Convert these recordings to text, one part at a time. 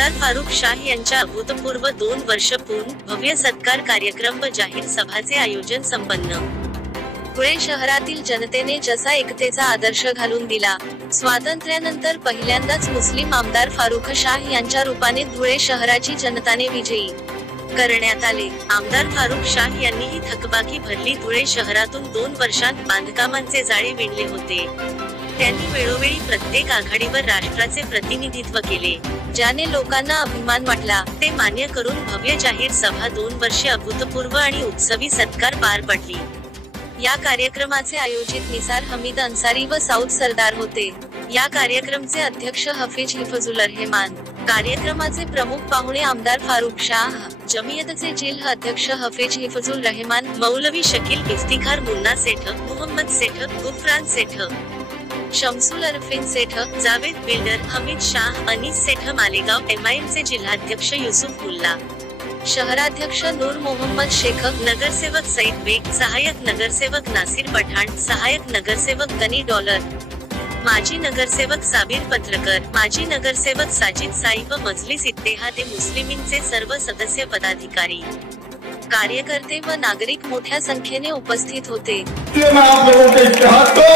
आमदार फारुख शाह यांच्या अभूतपूर्व 2 वर्ष पूर्ण भव्य सत्कार कार्यक्रम व जाहीर सभाचे आयोजन संपन्न। धुळे शहरातील जनतेने जसा एकतेचा आदर्श घालून दिला, स्वातंत्र्यानंतर पहिल्यांदाच मुस्लिम आमदार फारुख शाह यांच्या रूपाने धुळे शहराची जनताने विजयी करण्यात आले। आमदार फारुख शाह यांनी ही थकबाकी भरली। धुळे शहरातून 2 वर्षांत बांधकामांचे जाळे विणले होते। त्यांनी वेळोवेळी प्रत्येक आघाडीवर राष्ट्राचे प्रतिनिधित्व केले, ज्याने लोकांना अभिमान वाटला। ते मान्य करून भव्य जाहीर सभा 2 वर्षे अभूतपूर्व आणि उत्सवी सत्कार पार पडली। या कार्यक्रमाचे आयोजित निसार हमीद अन्सारी व साऊद सरदार होते। या कार्यक्रमचे अध्यक्ष हफीज हिफजुल रहमान, कार्यक्रमाचे प्रमुख पाहुणे आमदार फारुख शाह, जमियतचे जिल्हा अध्यक्ष हफीज हिफजुल रहमान, मौलवी शकील इफ्तिखार, मुन्ना सेठ, मोहम्मद सेठ, गुफरान सेठ, शमसुल अरफिन सेठ, जावेद बिल्डर, हमीद शाह, अनीस सेठ मालेगाव, MIMचे जिल्हाध्यक्ष युसुफ मुल्ला, शहराध्यक्ष नूर मोहम्मद शेख, नगरसेवक सईद बेग, सहायक नगरसेवक नासिर पठाण, सहायक नगरसेवक गनी डॉलर, माजी नगरसेवक साबिर पत्रकर, माजी नगरसेवक साजिद साई व मजलिस इत्तेहाद मुस्लिमीनचे सर्व सदस्य, पदाधिकारी, कार्यकर्ते व नागरिक मोठ्या संख्येने उपस्थित होते। मैं आप लोगों के इत्तेहाद को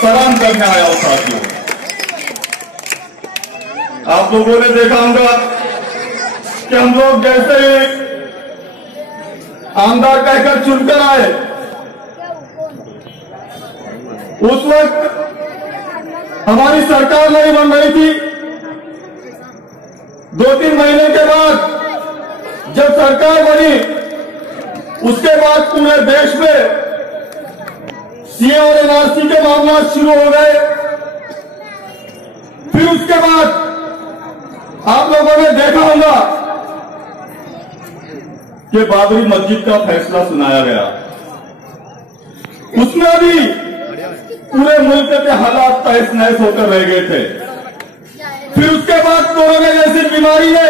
सलाम करने आया हूं साथियों। आप लोगों ने देखा होगा कि हम लोग जैसे ही आमदार कहकर चुनकर आए, उस वक्त हमारी सरकार नहीं बन रही थी। 2-3 महीने के बाद जब सरकार बनी, उसके बाद पूरे देश में CA और NRC के मामला शुरू हो गए। फिर उसके बाद आप लोगों ने देखा होगा कि बाबरी मस्जिद का फैसला सुनाया गया। उसमें भी पूरे मुल्क के हालात तहस नहस होकर रह गए थे। फिर उसके बाद कोरोना जैसी बीमारी ने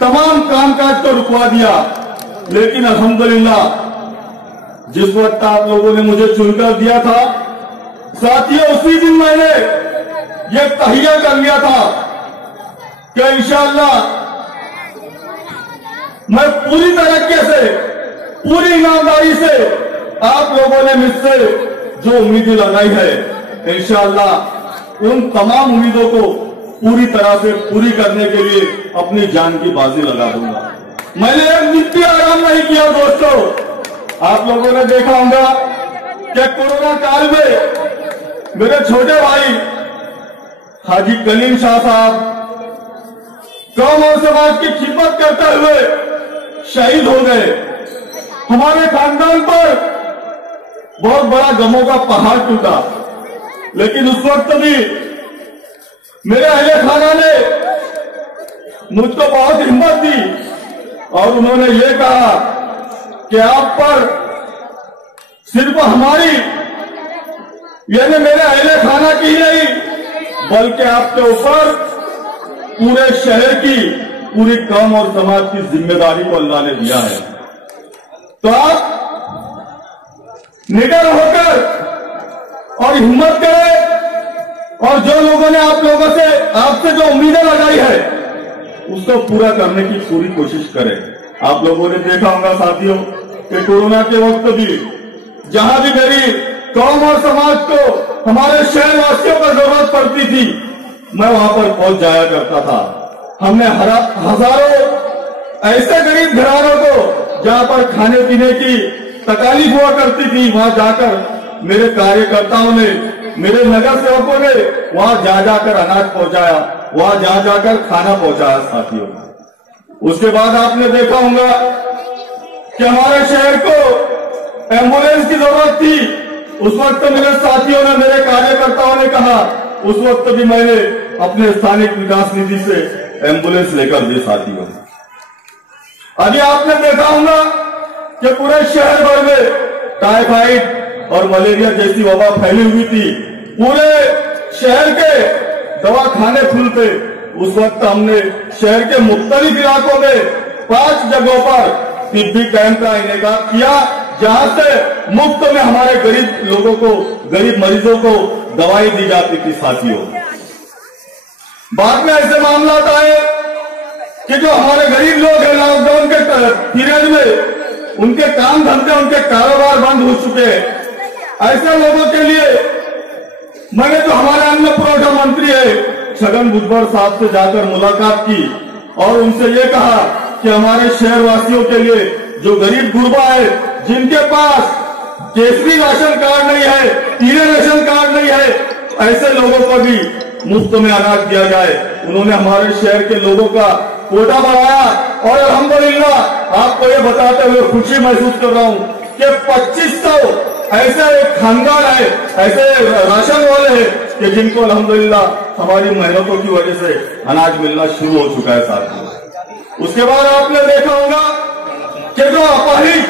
तमाम कामकाज को रुकवा दिया। लेकिन अल्हम्दुलिल्लाह, जिस वक्त आप लोगों ने मुझे चुनकर दिया था साथियों, उसी दिन मैंने ये तहिया कर लिया था कि इंशाअल्लाह मैं पूरी तरीके से, पूरी ईमानदारी से आप लोगों ने मुझसे जो उम्मीदें लगाई है, इंशाअल्लाह उन तमाम उम्मीदों को पूरी तरह से पूरी करने के लिए अपनी जान की बाजी लगा दूंगा। मैंने एक मिनट भी आराम नहीं किया दोस्तों। आप लोगों ने देखा होगा कि कोरोना काल में मेरे छोटे भाई हाजी कलीम शाह साहब कौम और समाज की खिदमत करते हुए शहीद हो गए। हमारे खानदान पर बहुत बड़ा गमों का पहाड़ टूटा, लेकिन उस वक्त भी मेरे अहले खाना ने मुझको बहुत हिम्मत दी और उन्होंने ये कहा कि आप पर सिर्फ हमारी, यानी मेरे अहले खाना की नहीं, बल्कि आपके ऊपर पूरे शहर की, पूरी कौम और समाज की जिम्मेदारी को अल्लाह ने दिया है। तो आप निडर होकर और हिम्मत करें और जो लोगों ने आप लोगों से, आपसे जो उम्मीदें लगाई है, उसको पूरा करने की पूरी कोशिश करें। आप लोगों ने देखा होगा साथियों कि कोरोना के वक्त भी जहां भी मेरी कौम और समाज को, हमारे शहरवासियों को जरूरत पड़ती थी, मैं वहां पर पहुंच जाया करता था। हमने हजारों ऐसे गरीब घरानों को जहां पर खाने पीने की तकलीफ हुआ करती थी, वहां जाकर मेरे कार्यकर्ताओं ने, मेरे नगर सेवकों ने वहां जा जाकर अनाज पहुंचाया, वहां जा जाकर खाना पहुंचाया साथियों। उसके बाद आपने देखा होगा कि हमारे शहर को एम्बुलेंस की जरूरत थी। उस वक्त मेरे साथियों ने, मेरे कार्यकर्ताओं ने कहा, उस वक्त भी मैंने अपने स्थानिक विकास निधि से एम्बुलेंस लेकर दी साथियों। अभी आपने देखा होगा कि पूरे शहर भर में टाइफाइड और मलेरिया जैसी वबा फैली हुई थी। पूरे शहर के दवाखाने फुल थे। उस वक्त हमने शहर के मुख्तलिफ इलाकों में 5 जगहों पर तिब्बी कैंप का इनेकाद किया, जहां से मुफ्त में हमारे गरीब लोगों को, गरीब मरीजों को दवाई दी जाती थी साथियों। बाद में ऐसे मामला आता है कि जो हमारे गरीब लोग हैं लॉकडाउन के पीरियड में उनके काम धंधे उनके कारोबार बंद हो चुके हैं। ऐसे लोगों के लिए मैंने जो हमारे अन्न पुरवठा मंत्री है छगन भुजबल साहब से जाकर मुलाकात की और उनसे ये कहा कि हमारे शहरवासियों के लिए जो गरीब गुरबा है जिनके पास केसरी राशन कार्ड नहीं है, पीले राशन कार्ड नहीं है, ऐसे लोगों को भी मुफ्त में अनाज दिया जाए। उन्होंने हमारे शहर के लोगों का कोटा बढ़ाया और अल्हम्दुलिल्लाह आपको ये बताते हुए खुशी महसूस कर रहा हूं कि 2500 ऐसे खानदान है, ऐसे राशन वाले हैं कि जिनको अल्हम्दुलिल्लाह हमारी मेहनतों की वजह से अनाज मिलना शुरू हो चुका है साथियों। उसके बाद आपने देखा होगा कि जो अपाहिज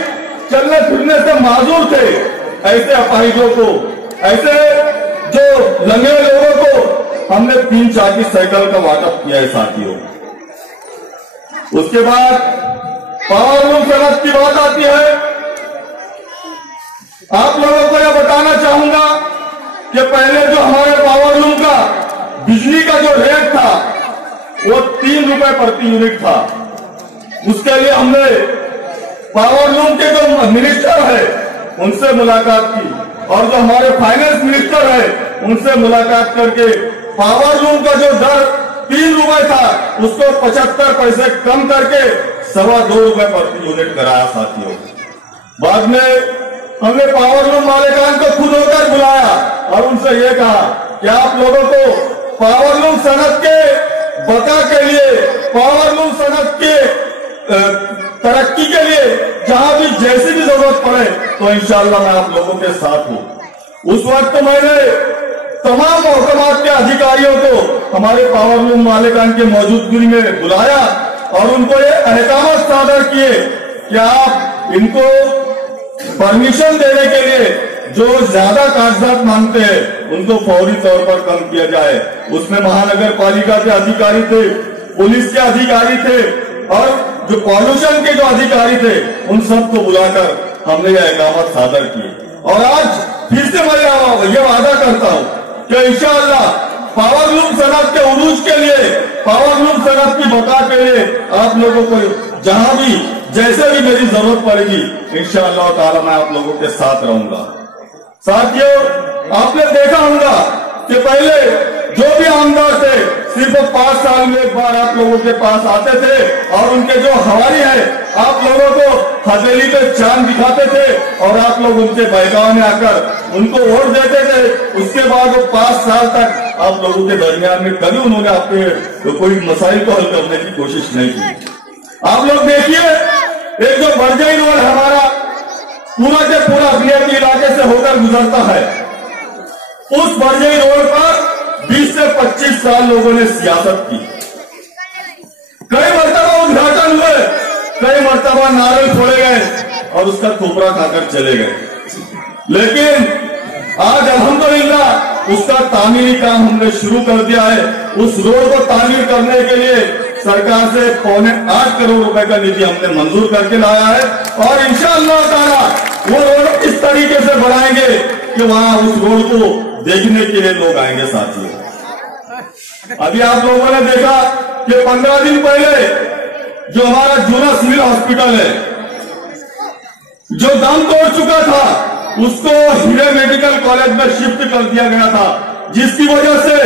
चलने फिरने से माजूर थे ऐसे अपाहिजों को, ऐसे जो लंगड़े लोगों को हमने 3 चाकी साइकिल का वाटअप किया है साथियों। उसके बाद पावर लूम सनत की बात आती है। आप लोगों को यह बताना चाहूंगा कि पहले जो हमारे पावर लूम का बिजली का जो रेट था वो 3 रुपए प्रति यूनिट था। उसके लिए हमने पावर लूम के जो मिनिस्टर है उनसे मुलाकात की और जो हमारे फाइनेंस मिनिस्टर है उनसे मुलाकात करके पावर लूम का जो दर 3 रुपए था उसको 75 पैसे कम करके 2.25 रुपए प्रति यूनिट कराया साथियों। बाद में हमने पावर लूम मालिकान को खुद होकर बुलाया और उनसे ये कहा कि आप लोगों को पावर लूम सनत के बका के लिए, पावर लूम सनत के तरक्की के लिए जहां भी जैसी भी जरूरत पड़े तो इंशाअल्लाह मैं आप लोगों के साथ हूं। उस वक्त मैंने तमाम महकमात के अधिकारियों को हमारे पावर लूम मालिकान की मौजूदगी में बुलाया और उनको ये अहकाम सादर किए कि आप इनको परमिशन देने के लिए जो ज्यादा कागजात मांगते हैं उनको फौरी तौर पर कम किया जाए। उसमें महानगर पालिका के अधिकारी थे, पुलिस के अधिकारी थे और जो पॉल्यूशन के जो अधिकारी थे उन सबको बुलाकर हमने ये अहकाम सादर किए। और आज फिर से मैं ये वादा करता हूं कि इंशाअल्लाह पावर लूम सनत के उरूज के लिए, पावर लूम सनत की बका के लिए आप लोगों को जहां भी जैसे भी मेरी जरूरत पड़ेगी इंशाअल्लाह ताला मैं आप लोगों के साथ रहूंगा। साथियों, आपने देखा होगा कि पहले जो भी आमदार थे सिर्फ 5 साल में एक बार आप लोगों के पास आते थे और उनके जो हवारी है आप लोगों को हथेली पे चांद दिखाते थे और आप लोग उनके बहकावे में आकर उनको वोट देते थे। उसके बाद वो 5 साल तक आप लोगों के दरमियान में कभी उन्होंने आपके कोई मसाइल को हल करने की कोशिश नहीं की। आप लोग देखिए, एक जो बरजई रोड हमारा पूरा के पूरा अखिलेती इलाके से होकर गुजरता है, उस बरजई रोड पर 20 से 25 साल लोगों ने सियासत की। कई मरतबा उद्घाटन हुए, कई मरतबा नारे फोड़े गए और उसका टोकरा खाकर चले गए, लेकिन आज अल्हम्दुलिल्लाह उसका तामीरी काम हमने शुरू कर दिया है। उस रोड को तामीर करने के लिए सरकार से 8.25 करोड़ रुपए का निधि हमने मंजूर करके लाया है और इंशाअल्लाह ताला वो रोड इस तरीके से बनाएंगे कि वहां उस रोड को देखने के लिए लोग आएंगे। साथियों, अभी आप लोगों ने देखा कि 15 दिन पहले जो हमारा जूना सिविल हॉस्पिटल है जो दम तोड़ चुका था उसको हीरे मेडिकल कॉलेज में शिफ्ट कर दिया गया था, जिसकी वजह से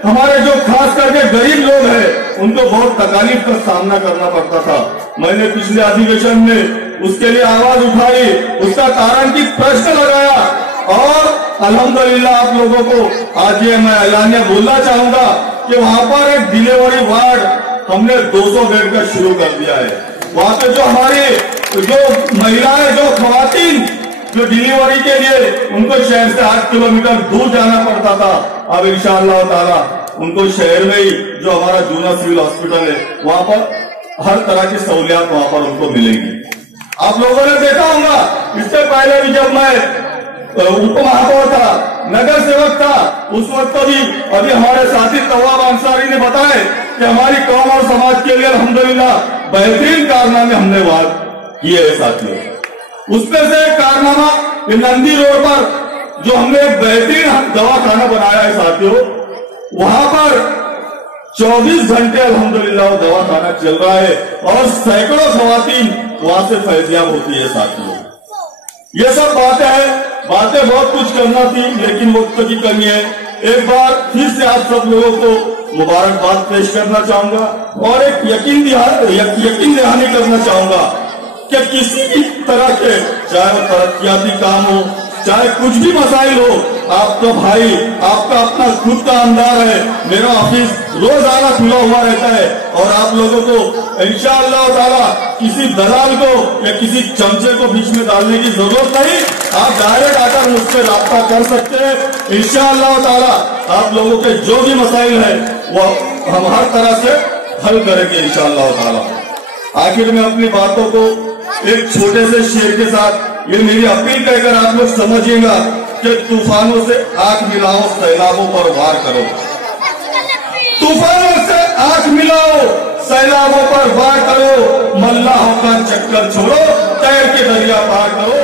हमारे जो खास करके गरीब लोग हैं उनको बहुत तकलीफ का सामना करना पड़ता था। मैंने पिछले अधिवेशन में उसके लिए आवाज उठाई, उसका कारण की प्रश्न लगाया और अल्हम्दुलिल्लाह आप लोगों को आज ये मैं ऐलानिया बोलना चाहूंगा कि वहां पर एक डिलीवरी वार्ड हमने 200 बेड का शुरू कर दिया है। वहां पे जो हमारी जो महिलाएं, जो खवातीन जो डिलीवरी के लिए उनको शहर से 8 किलोमीटर दूर जाना पड़ता था, अब इंशाअल्लाह ताला उनको शहर में ही जो हमारा जूना सिविल हॉस्पिटल है वहां पर हर तरह की सहूलियात वहां पर उनको मिलेंगी। आप लोगों ने देखा होगा, इससे पहले भी जब मैं उप महापौर था, नगर सेवक था, उस वक्त भी अभी हमारे साथी तवाब अंसारी ने बताया कि हमारी कौम और समाज के लिए अल्हम्दुलिल्लाह बेहतरीन कारनामे हमने वहां किए हैं। साथियों, उसमें से एक कारनामा नंदी रोड पर जो हमने एक बेहतरीन दवाखाना बनाया है साथियों, वहां पर 24 घंटे अल्हम्दुलिल्लाह दवा खाना चल रहा है और सैकड़ों खवातीन वहां से फैजियाब होती है साथियों। ये सब बातें बहुत कुछ करना थी, लेकिन वक्त की कमी है। एक बार फिर से आप सब लोगों को मुबारकबाद पेश करना चाहूंगा और एक यकीन दहानी करना चाहूंगा कि किसी भी तरह के, चाहे वो तरक्याती काम हो, चाहे कुछ भी मसाइल हो, आपका भाई, आपका अपना खुद का अंदाज है। मेरा ऑफिस रोजाना खुला हुआ रहता है और आप लोगों को इंशाअल्लाह ताला किसी दलाल को या किसी चमचे को बीच में डालने की जरूरत नहीं। आप डायरेक्ट आकर मुझसे राब्ता कर सकते हैं। इंशाअल्लाह ताला आप लोगों के जो भी मसाइल है वो हम हर तरह से हल करेंगे इंशाअल्लाह ताला। आखिर में अपनी बातों को एक छोटे से शेर के साथ ये मेरी अपील कहकर आप लोग समझिएगा कि तूफानों से आंख मिलाओ, सैलाबों पर वार करो। तूफानों से आंख मिलाओ, सैलाबों पर वार करो, मल्लाहों का चक्कर छोड़ो, तैर के दरिया पार करो।